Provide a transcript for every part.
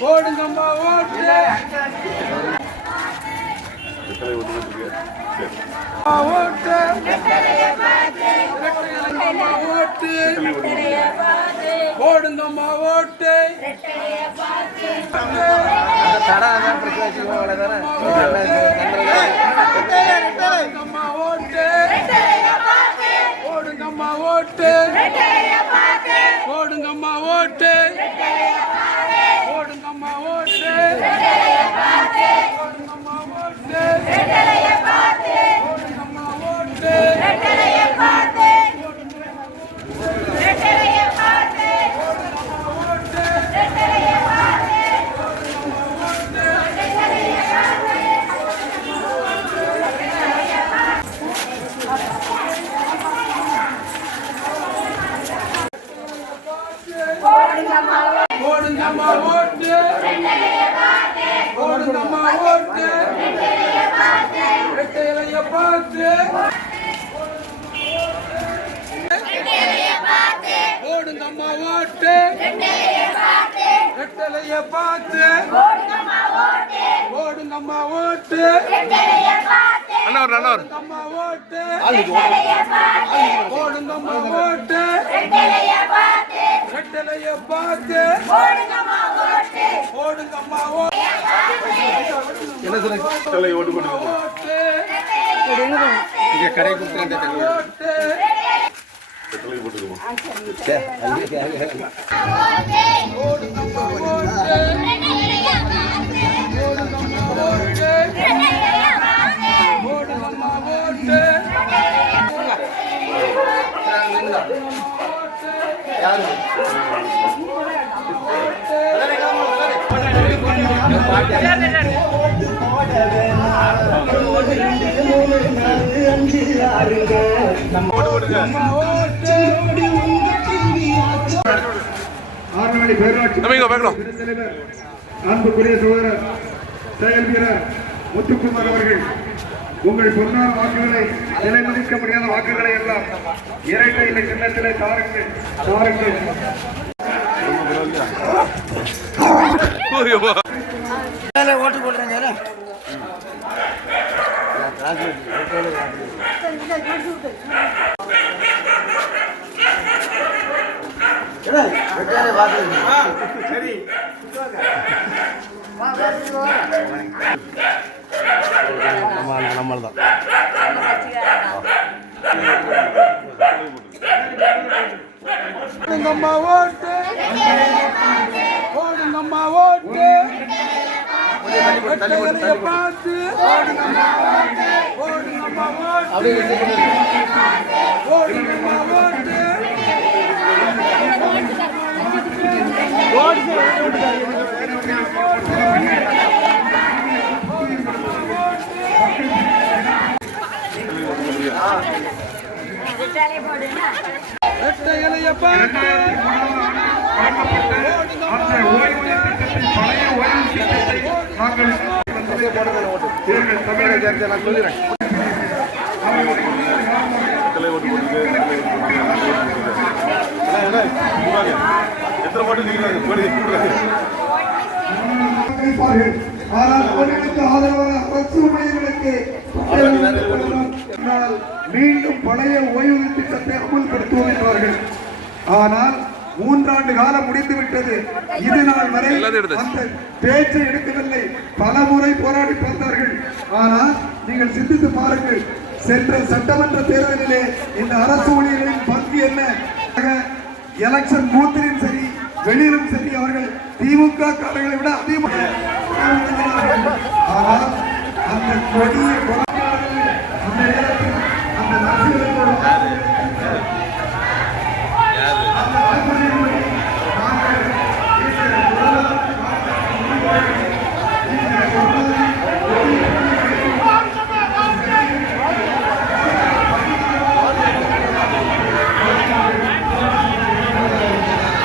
ஓடுங்கம்மா ஓட்டு. ஓட்டு ஓடுங்கம்மா ஓட்டு. தடாதான் பிரச்சனை வச்சுக்கோ அவ்வளோதானே ஓட்டு. ஓடுங்கம்மா ஓட்டு. ஓடுங்கம்மா ஓட்டு. ஓட்டு ஓட்டு ஓட்டு. போடுங்கம்மா ஓட்டு. ரெட்டை இலைய பார்த்து போடுங்கம்மா ஓட்டு. ரெட்டலைய பார்த்து. போடுங்கம்மா ஓட்டு. அண்ணா அண்ணா அம்மா விடுதலைய பார்த்து ஓடுங்கம்மா என்ன சொல்ல ஓட்டு போட்டுக்கோங்க இங்க கடை கொடுத்துருந்த தள்ளி போட்டுக்கோங்க ஆறுமணி பேராட்சி அன்புக்குரிய சோதரர் செயல்வீரர் முத்துக்குமார் அவர்கள். உங்கள் பொன்னான வாக்குகளை நிலை மதிக்க முடியாத வாக்குகளை எல்லாம் இரட்டை இலை சின்னத்திலே தாருங்கள் தாருங்கள். ஓட்டு போடுறேங்க நம்ம அந்த நம்மள தான் நம்ம எத்தனை மட்டும் நீங்க ஆனால் அவர்களுக்கு அரசு ஊழியர்களுக்கு மீண்டும் பழைய ஓய்வு திட்டத்தை அமுல்படுத்துவோம் என்றார்கள் ஆனால் மூன்றாண்டு காலம் முடிந்து விட்டது. இது நாள் வரை. அந்த பேச்சை எடுக்கவில்லை. பல முறை போராடி பார்த்தார்கள். ஆனால் நீங்கள் சிந்தித்து பாருங்கள். சென்ற சட்டமன்ற தேர்தலிலே இந்த அரசு ஊழியர்களின் பங்கு என்ன? எலெக்ஷன் பூத்திலும் சரி வெளியிலும் சரி அவர்கள் திமுக காரர்களை விட அதிகமாக. ஆனால் அந்த கொடிய போராட்டங்கள் அந்த நேரத்தில் அந்த நரசிம்மர்களோடு அந்த வாக்குறுதியின்படி நாங்கள் இந்த பொருளாதார இந்த பொருளாதார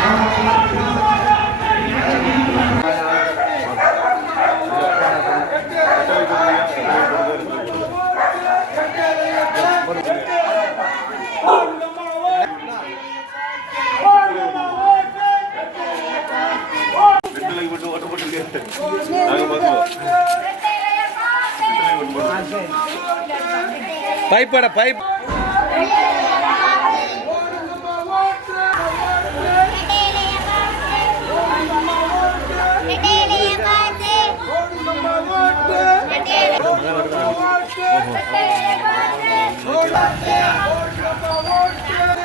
நாங்க பார்த்துவோம் ரெட்டலை ஓட்டு போடுங்க பைப்பட பைப். ஓட்டு